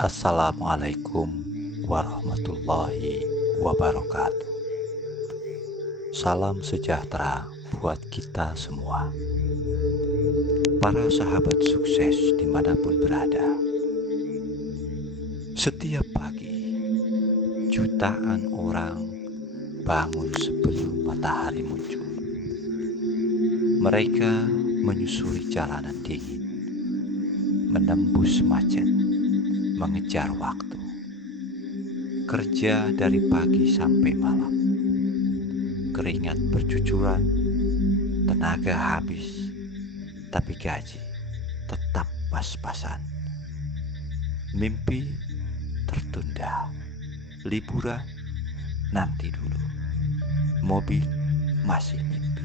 Assalamualaikum warahmatullahi wabarakatuh. Salam sejahtera buat kita semua. Para sahabat sukses dimanapun berada. Setiap pagi, jutaan orang bangun sebelum matahari muncul. Mereka menyusuri jalanan dingin, menembus macet, mengejar waktu. Kerja dari pagi sampai malam. Keringat bercucuran, tenaga habis, tapi gaji tetap pas-pasan. Mimpi tertunda, liburan nanti dulu. Mobil masih mimpi.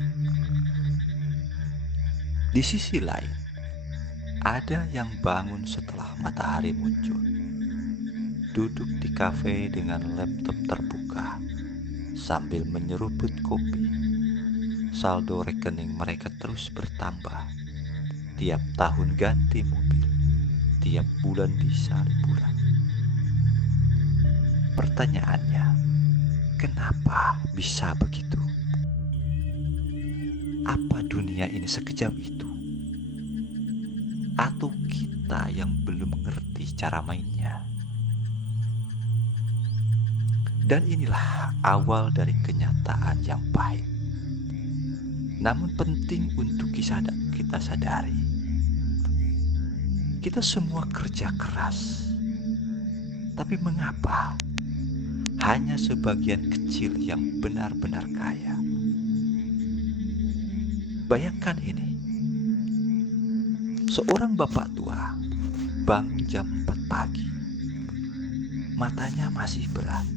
Di sisi lain, ada yang bangun setelah matahari muncul. Duduk di kafe dengan laptop terbuka sambil menyeruput kopi. Saldo rekening mereka terus bertambah. Tiap tahun ganti mobil, tiap bulan bisa liburan. Pertanyaannya, kenapa bisa begitu? Apa dunia ini sekejam itu? Atau kita yang belum mengerti cara mainnya? Dan inilah awal dari kenyataan yang pahit, namun penting untuk kita sadari. Kita semua kerja keras, tapi mengapa hanya sebagian kecil yang benar-benar kaya? Bayangkan ini, seorang bapak tua bangun jam 4 pagi. Matanya masih berat,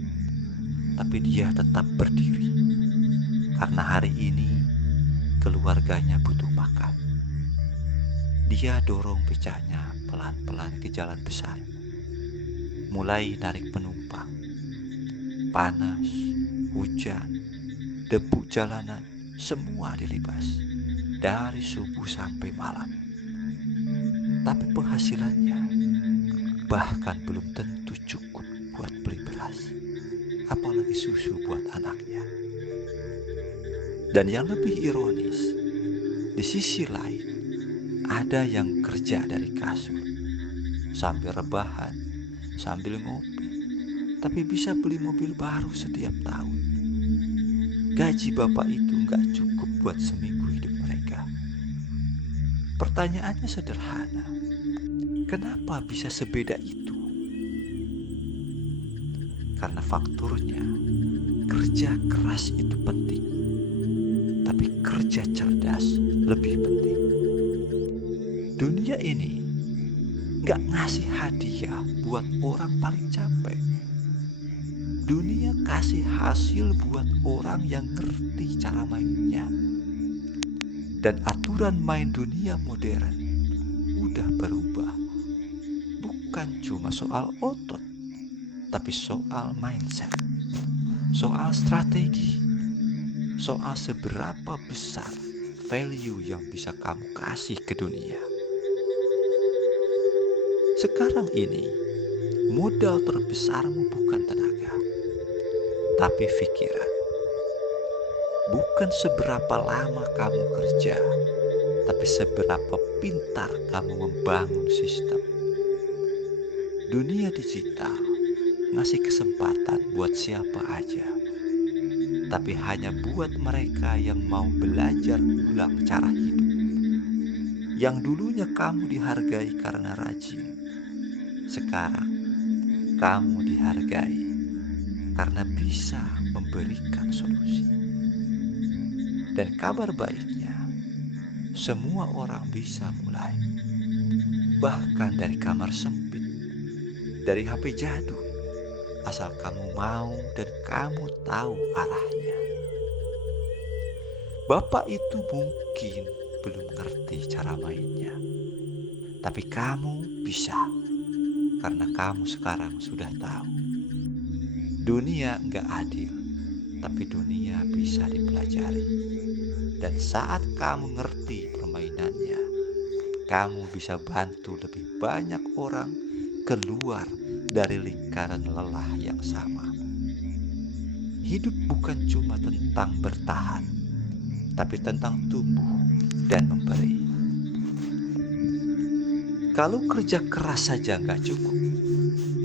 tapi dia tetap berdiri karena hari ini keluarganya butuh makan. Dia dorong becaknya pelan-pelan ke jalan besar, mulai narik penumpang. Panas, hujan, debu jalanan, semua dilibas dari subuh sampai malam. Tapi penghasilannya bahkan belum tentu cukup buat beli beras, apalagi susu buat anaknya. Dan yang lebih ironis, di sisi lain ada yang kerja dari kasur, sambil rebahan, sambil ngopi, tapi bisa beli mobil baru setiap tahun. Gaji bapak itu gak cukup buat seminggu hidup mereka. Pertanyaannya sederhana, kenapa bisa sebeda itu? Karena faktornya, kerja keras itu penting, tapi kerja cerdas lebih penting. Dunia ini gak ngasih hadiah buat orang paling capek. Dunia kasih hasil buat orang yang ngerti cara mainnya. Dan aturan main dunia modern udah berubah. Bukan cuma soal otot, tapi soal mindset, soal strategi, soal seberapa besar value yang bisa kamu kasih ke dunia. Sekarang ini, modal terbesarmu bukan tenaga, tapi pikiran. Bukan seberapa lama kamu kerja, tapi seberapa pintar kamu membangun sistem. Dunia digital ngasih kesempatan buat siapa aja, tapi hanya buat mereka yang mau belajar ulang cara hidup. Yang dulunya kamu dihargai karena rajin, sekarang kamu dihargai karena bisa memberikan solusi. Dan kabar baiknya, semua orang bisa mulai. Bahkan dari kamar sempit, dari HP jadul, asal kamu mau dan kamu tahu arahnya. Bapak itu mungkin belum ngerti cara mainnya, tapi kamu bisa, karena kamu sekarang sudah tahu. Dunia enggak adil, tapi dunia bisa dipelajari. Dan saat kamu ngerti permainannya, kamu bisa bantu lebih banyak orang keluar dari lingkaran lelah yang sama. Hidup bukan cuma tentang bertahan, tapi tentang tumbuh dan memberi. Kalau kerja keras saja nggak cukup,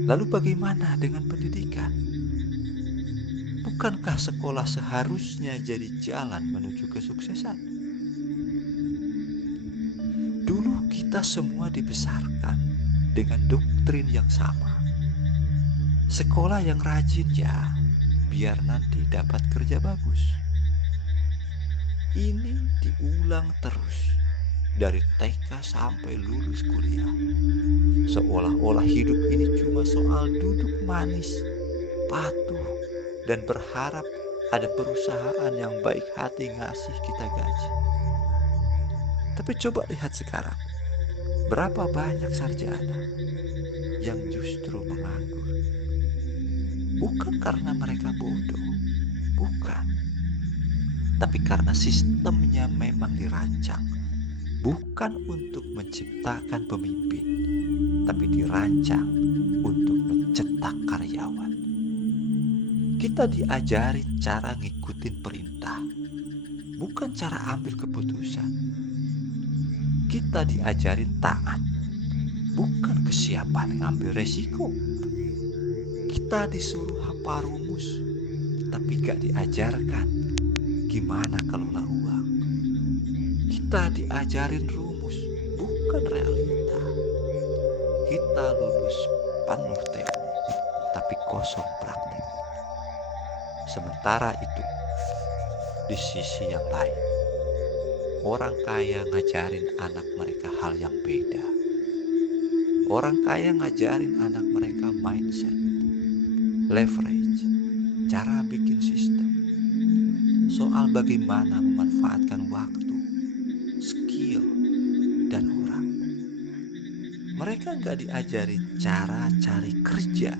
lalu bagaimana dengan pendidikan? Bukankah sekolah seharusnya jadi jalan menuju kesuksesan? Dulu kita semua dibesarkan dengan doktrin yang sama. Sekolah yang rajin ya, biar nanti dapat kerja bagus. Ini diulang terus dari TK sampai lulus kuliah. Seolah-olah hidup ini cuma soal duduk manis, patuh, dan berharap ada perusahaan yang baik hati ngasih kita gaji. Tapi coba lihat sekarang, berapa banyak sarjana yang justru menganggur. Bukan karena mereka bodoh, bukan. Tapi karena sistemnya memang dirancang bukan untuk menciptakan pemimpin, tapi dirancang untuk mencetak karyawan. Kita diajari cara ngikutin perintah, bukan cara ambil keputusan. Kita diajarin taat, bukan kesiapan ngambil resiko. Kita disuruh hafal rumus, tapi gak diajarkan gimana kelola uang. Kita diajarin rumus, bukan realita. Kita lulus penuh teori, tapi kosong praktik. Sementara itu, di sisi yang lain, orang kaya ngajarin anak mereka hal yang beda. Orang kaya ngajarin anak mereka mindset, leverage, cara bikin sistem, soal bagaimana memanfaatkan waktu, skill, dan orang. Mereka gak diajari cara cari kerja,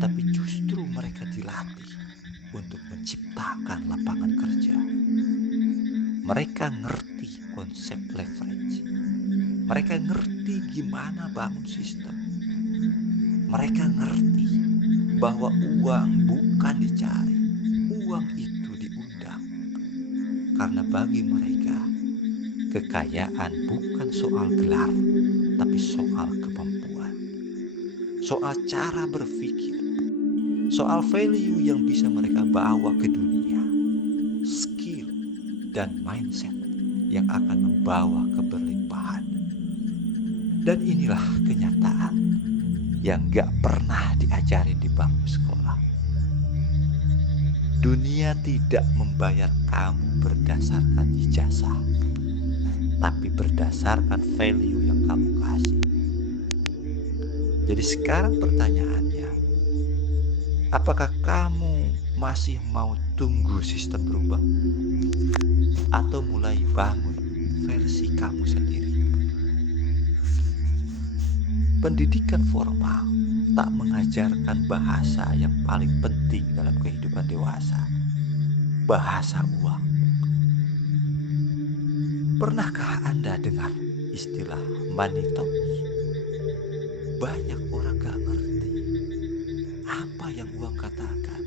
tapi justru mereka dilatih untuk menciptakan lapangan kerja. Mereka ngerti konsep leverage. Mereka ngerti gimana bangun sistem. Mereka ngerti bahwa uang bukan dicari, uang itu diundang. Karena bagi mereka, kekayaan bukan soal gelar, tapi soal kemampuan. Soal cara berpikir, soal value yang bisa mereka bawa ke dunia, skill dan mindset yang akan membawa keberlimpahan. Dan inilah kenyataan yang gak pernah diajarin di bangku sekolah. Dunia tidak membayar kamu berdasarkan ijazah, tapi berdasarkan value yang kamu kasih. Jadi sekarang pertanyaannya, apakah kamu masih mau tunggu sistem berubah? Atau mulai bangun versi kamu sendiri? Pendidikan formal tak mengajarkan bahasa yang paling penting dalam kehidupan dewasa, bahasa uang. Pernahkah Anda dengar istilah money talks? Banyak orang gak ngerti apa yang uang katakan.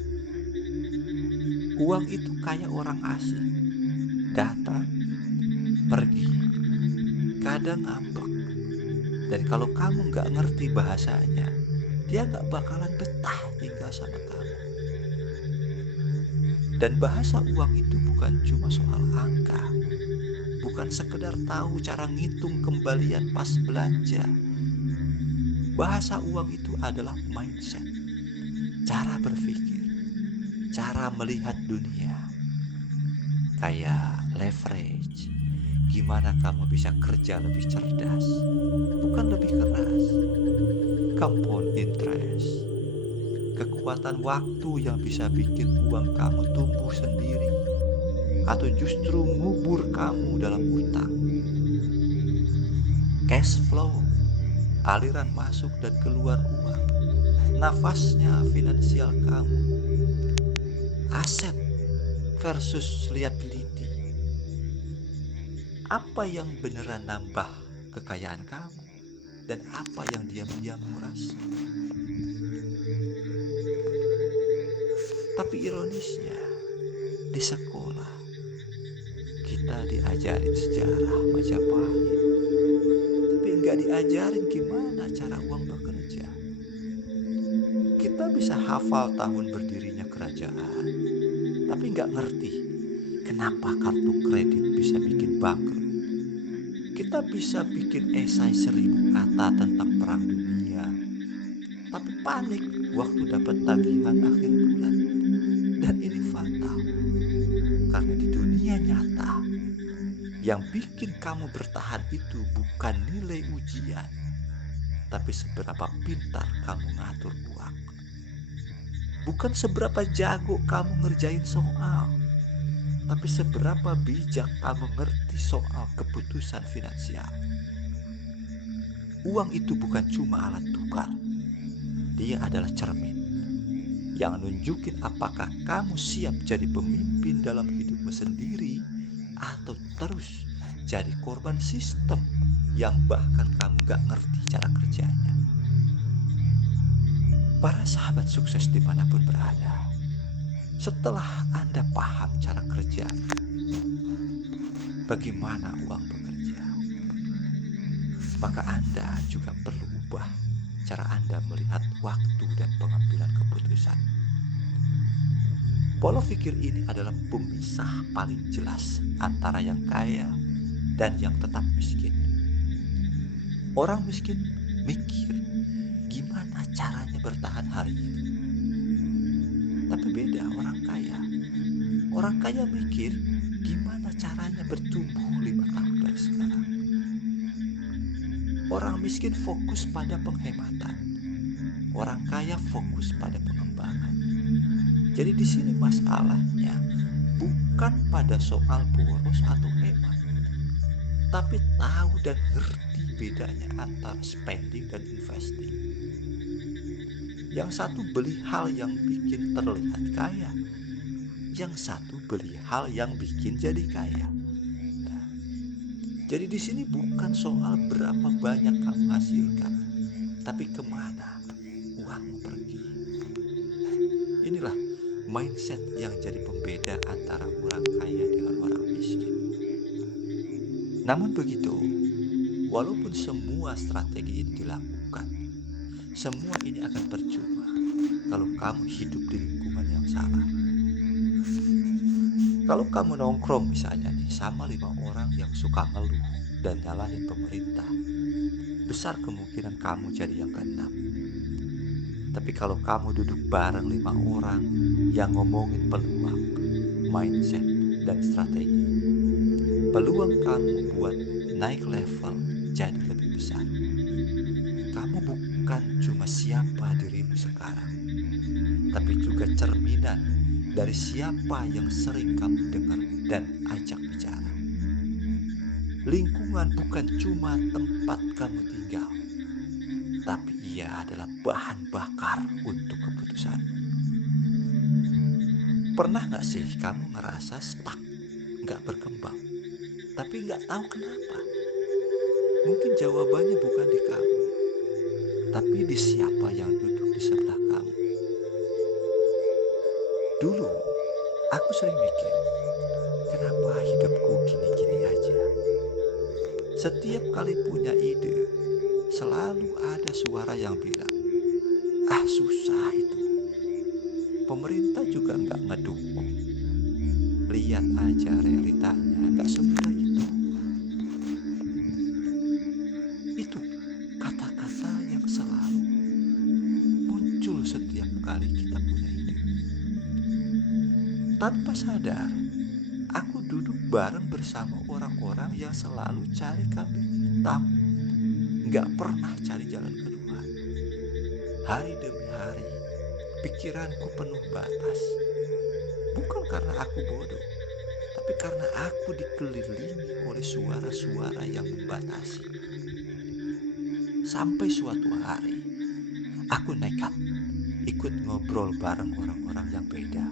Uang itu kayak orang asing, datang, pergi, kadang ngambek. Dan kalau kamu gak ngerti bahasanya, dia gak bakalan betah tinggal sama kamu. Dan bahasa uang itu bukan cuma soal angka, bukan sekedar tahu cara ngitung kembalian pas belanja. Bahasa uang itu adalah mindset, cara berpikir, cara melihat dunia. Kayak leverage, gimana kamu bisa kerja lebih cerdas, bukan lebih keras. Compound interest, kekuatan waktu yang bisa bikin uang kamu tumbuh sendiri, atau justru ngubur kamu dalam utang. Cash flow, aliran masuk dan keluar uang, nafasnya finansial kamu. Aset versus liability. Apa yang beneran nambah kekayaan kamu dan apa yang diam-diam nguras? Tapi ironisnya, di sekolah kita diajarin sejarah Majapahit, tapi nggak diajarin gimana cara uang bekerja. Kita bisa hafal tahun berdirinya kerajaan, tapi nggak ngerti kenapa kartu kredit bisa bikin bangkrut. Kita bisa bikin esai 1.000 kata tentang perang dunia, tapi panik waktu dapat tagihan akhir bulan. Dan ini fatal, karena di dunia nyata, yang bikin kamu bertahan itu bukan nilai ujian, tapi seberapa pintar kamu ngatur uang. Bukan seberapa jago kamu ngerjain soal, tapi seberapa bijak kamu ngerti soal keputusan finansial. Uang itu bukan cuma alat tukar, dia adalah cermin yang nunjukin apakah kamu siap jadi pemimpin dalam hidupmu sendiri atau terus jadi korban sistem yang bahkan kamu gak ngerti cara kerjanya. Para sahabat sukses dimanapun berada, setelah Anda paham cara kerja, bagaimana uang bekerja, maka Anda juga perlu ubah cara Anda melihat waktu dan pengambilan keputusan. Pola pikir ini adalah pemisah paling jelas antara yang kaya dan yang tetap miskin. Orang miskin mikir gimana caranya bertahan hari ini. Tapi beda orang kaya. Orang kaya mikir gimana caranya bertumbuh 5 tahun dari sekarang. Orang miskin fokus pada penghematan. Orang kaya fokus pada pengembangan. Jadi di sini masalahnya bukan pada soal boros atau hemat, tapi tahu dan ngerti bedanya antara spending dan investing. Yang satu beli hal yang bikin terlihat kaya, yang satu beli hal yang bikin jadi kaya. Nah, jadi di sini bukan soal berapa banyak kamu hasilkan, tapi kemana uangmu pergi. Inilah mindset yang jadi pembeda antara orang kaya dengan orang miskin. Namun begitu, walaupun semua strategi ini dilakukan, semua ini akan percuma kalau kamu hidup di lingkungan yang salah. Kalau kamu nongkrong misalnya nih sama 5 orang yang suka ngeluh dan nyalahin pemerintah, besar kemungkinan kamu jadi yang keenam. Tapi kalau kamu duduk bareng 5 orang yang ngomongin peluang, mindset, dan strategi, peluang kamu buat naik level jadi lebih besar. Kamu bukan cuma siapa dirimu sekarang, tapi juga cerminan dari siapa yang sering kamu dengar dan ajak bicara. Lingkungan bukan cuma tempat kamu tinggal, tapi ia adalah bahan bakar untuk keputusan. Pernah gak sih kamu ngerasa stuck, gak berkembang, tapi gak tahu kenapa? Mungkin jawabannya bukan di kamu, tapi di siapa yang duduk di sebelah kamu. Dulu, aku sering mikir, kenapa hidupku gini-gini aja? Setiap kali punya ide, selalu ada suara yang bilang, ah susah itu. Pemerintah juga nggak ngedukung. Lihat aja realitanya, nggak semudah itu. Itu kata-kata yang selalu muncul setiap kali kita punya ide. Tanpa sadar, aku duduk bareng bersama orang-orang yang selalu cari kambing hitam, nggak pernah cari jalan keluar. Hari demi hari, pikiranku penuh batas. Bukan karena aku bodoh, tapi karena aku dikelilingi oleh suara-suara yang membatasi. Sampai suatu hari, aku nekat ikut ngobrol bareng orang-orang yang beda.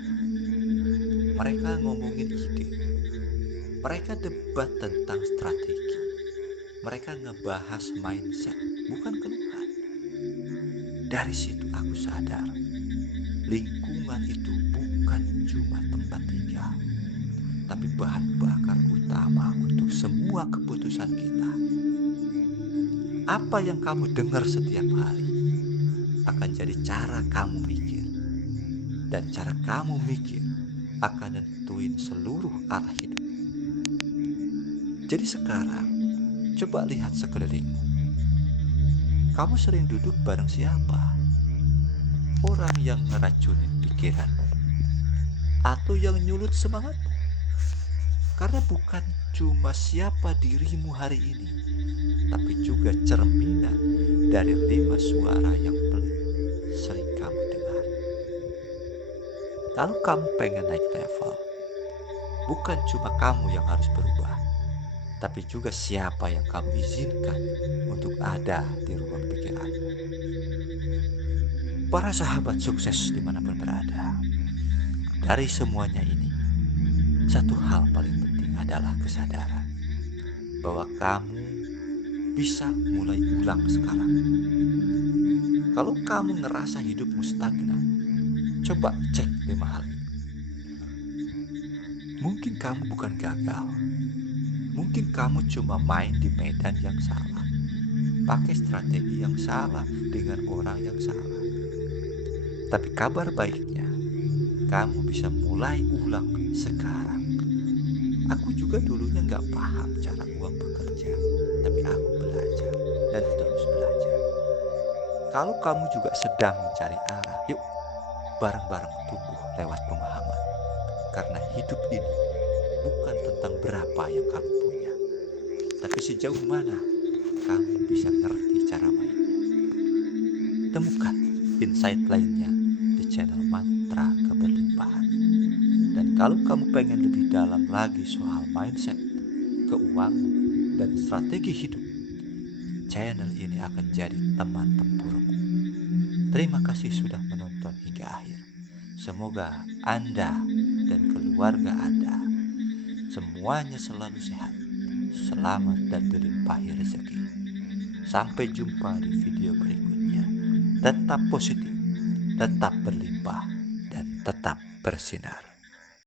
Mereka ngomongin ide, mereka debat tentang strategi, mereka ngebahas mindset, bukan keluhan. Dari situ aku sadar, lingkungan itu bukan bukan cuma tempat tinggal, tapi bahan bakar utama untuk semua keputusan kita. Apa yang kamu dengar setiap hari akan jadi cara kamu mikir, dan cara kamu mikir akan nentuin seluruh arah hidup. Jadi sekarang, coba lihat sekelilingmu. Kamu sering duduk bareng siapa? Orang yang ngeracunin pikiranmu atau yang nyulut semangatmu? Karena bukan cuma siapa dirimu hari ini, tapi juga cerminan dari 5 suara yang paling sering kamu dengar. Kalau kamu pengen naik level, bukan cuma kamu yang harus berubah, tapi juga siapa yang kamu izinkan untuk ada di ruang pikiranmu. Para sahabat sukses dimanapun berada, dari semuanya ini, satu hal paling penting adalah kesadaran bahwa kamu bisa mulai ulang sekarang. Kalau kamu ngerasa hidupmu stagnan, coba cek 5 hal ini. Mungkin kamu bukan gagal, mungkin kamu cuma main di medan yang salah, pakai strategi yang salah dengan orang yang salah. Tapi kabar baiknya, kamu bisa mulai ulang sekarang. Aku juga dulunya gak paham cara uang bekerja, tapi aku belajar dan terus belajar. Kalau kamu juga sedang mencari arah, yuk bareng-bareng tumbuh lewat pemahaman. Karena hidup ini bukan tentang berapa yang kamu punya, tapi sejauh mana kamu bisa ngerti cara mainnya. Temukan insight lainnya di channel Mantra Keberlimpahan. Dan kalau kamu pengen lebih dalam lagi soal mindset, keuangan, dan strategi hidup, channel ini akan jadi teman tempurmu. Terima kasih sudah menonton hingga akhir. Semoga Anda dan keluarga Anda semuanya selalu sehat, selamat, dan dilimpahi rezeki. Sampai jumpa di video berikutnya. Tetap positif, tetap berlimpah, dan tetap bersinar.